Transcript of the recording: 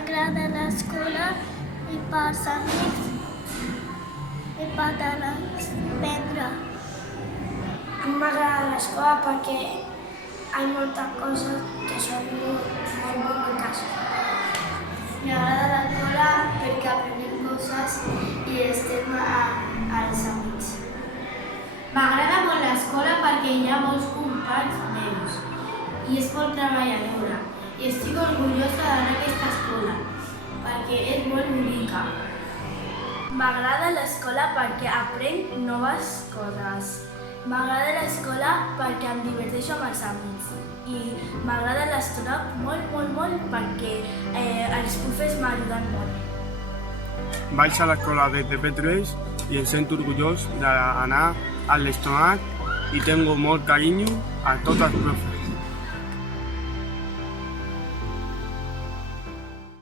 M'agrada l'escola i pels amics i per aprendre. A mi m'agrada l'escola perquè hi ha moltes coses que són molt boniques. M'agrada l'escola perquè aprenem coses i estem amb els amics. M'agrada molt l'escola perquè hi ha molts companys meus i és molt treballadora i estic orgullosa d'anar a aquesta escola perquè és molt bonica. M'agrada l'escola perquè aprenc noves coses. M'agrada l'escola perquè em diverteixo amb els amics i m'agrada l'escola molt perquè els profes m'ajuden molt. Vaig a l'escola de TV3 i em sento orgullós d'anar a l'estomac i tengo molt carinyo a tots els profes.